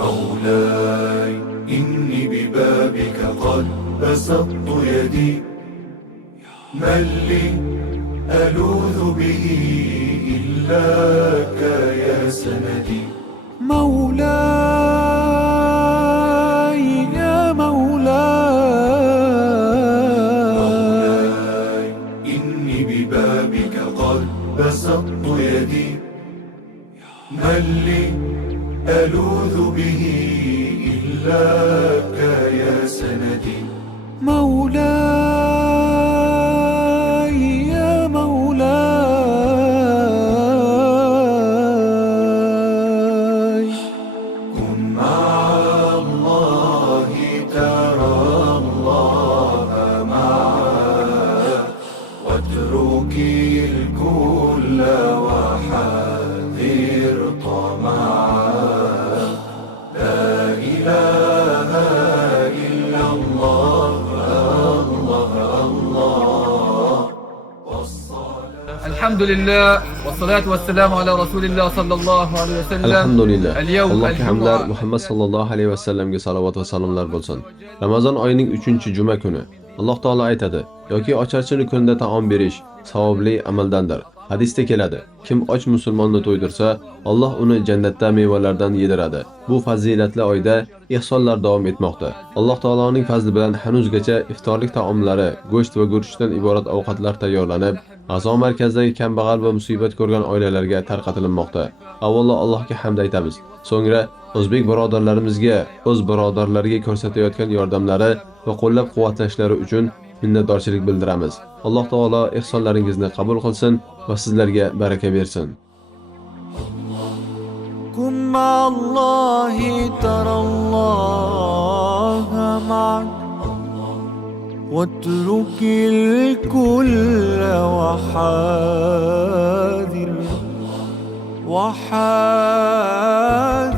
مولاي إني ببابك قد بسطت يدي، من لي ألوذ به إلاك يا سندي. مولاي يا مولاي إني ببابك قد بسطت يدي، من لي ألوذ به إلاك يا سندي. مولاي يا مولاي كن مع الله ترى الله معك، واترك الكل وحذر طمعا. لا إله إلا الله الله الله والصلاة. الحمد لله والصلاة والسلام على رسول الله صلى الله عليه وسلم. Alhamdulillah. اليوم Allohga hamdlar, الجمعة. Muhammad sallallohu alayhi vasallamga salovat va salomlar bo'lsin. Ramazon oyining 3-juma kuni Alloh taolo aytadi: yoki ocharchilik kunida taom berish savobli amaldandir. Hadisda keladi: kim och musulmonni to'ydirsa, Alloh uni jannatda mevalardan yediradi. Bu fazilatli oyda ihsonlar davom etmoqda. Alloh taoloning fazli bilan hanuzgacha iftorlik taomlari, go'sht va guruchdan iborat ovqatlar tayyorlanib, g'azo markazidagi kambag'al va musibat ko'rgan oilalarga tarqatilmoqda. Avvalo Allohga hamd aytamiz. So'ngra o'zbek birodarlarimizga, o'z birodarlariga ko'rsatayotgan yordamlari va qo'llab-quvvatlashlari uchun minnatdorchilik bildiramiz. Alloh taolo ihsonlaringizni qabul qilsin va sizlarga baraka bersin. كن مع الله ترى الله معك، واترك الكل وحاذر